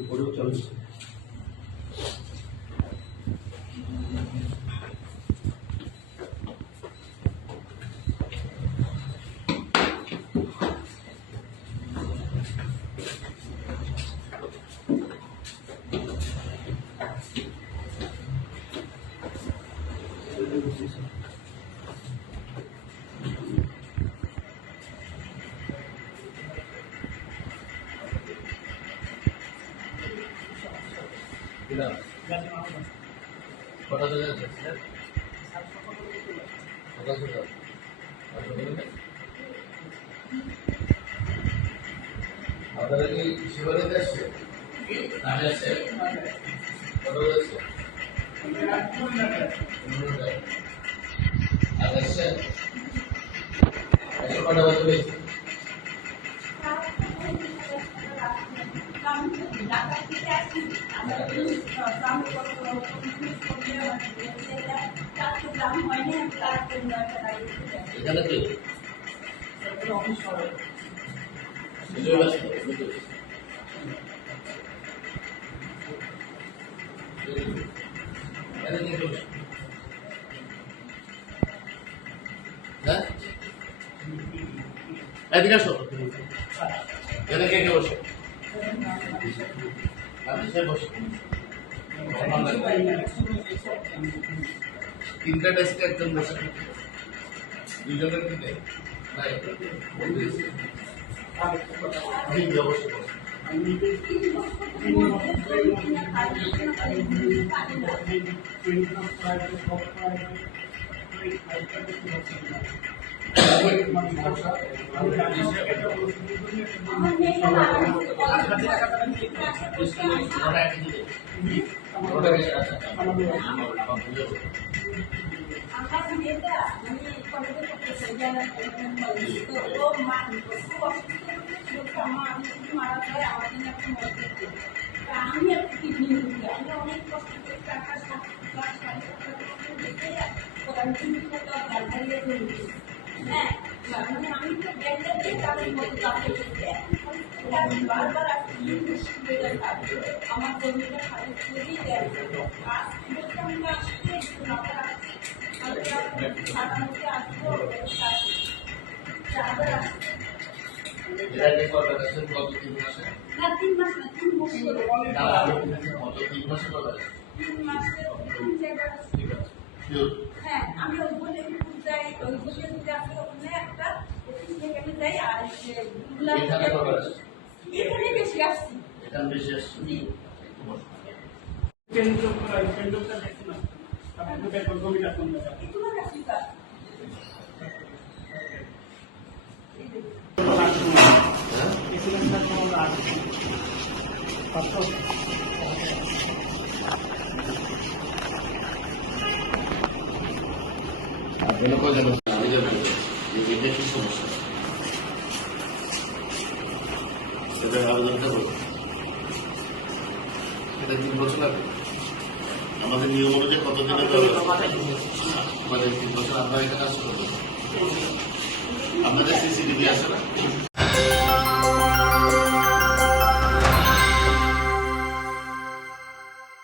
উপরেও চলছে। আপনারা কি শিবালয়তে আসছে? নামে আসছে? কত বলেছে? আজ আসছেন? এসে কটা বাজে পেয়েছে? এখানে কি এদিকে আসো। এখানে কে কে বসে? তিনটা ডেস্কে একজন বসে, দুইজনের দিকে নাই অবশ্যই আমি একটা কিডনি রুগী, আমি অনেক কষ্ট করে টাকা হ্যাঁ, মানে আমি তো ব্যাগটা দিয়ে তাদের মতো তাকে বারবার আমার জমিটা খালি খুবই দেয় আমি আসতে আসবো না 3 মাস না 3 বছর 3 মাসে কত? 3 মাসে 3 জায়গা হ্যাঁ, আমি ওই বলে যাই, ওই বলে আসলে ওখানে একটা অফিস থেকে আমি যাই। আর এখানে বেশি আসছি, এখানে বেশি আসছি। জি আমাদের নিয়ম অনুযায়ী কতদিনের আমাদের 3 বছর আমরা এখানে আসতে পারবো। আপনাদের সিসিটিভি আছে না?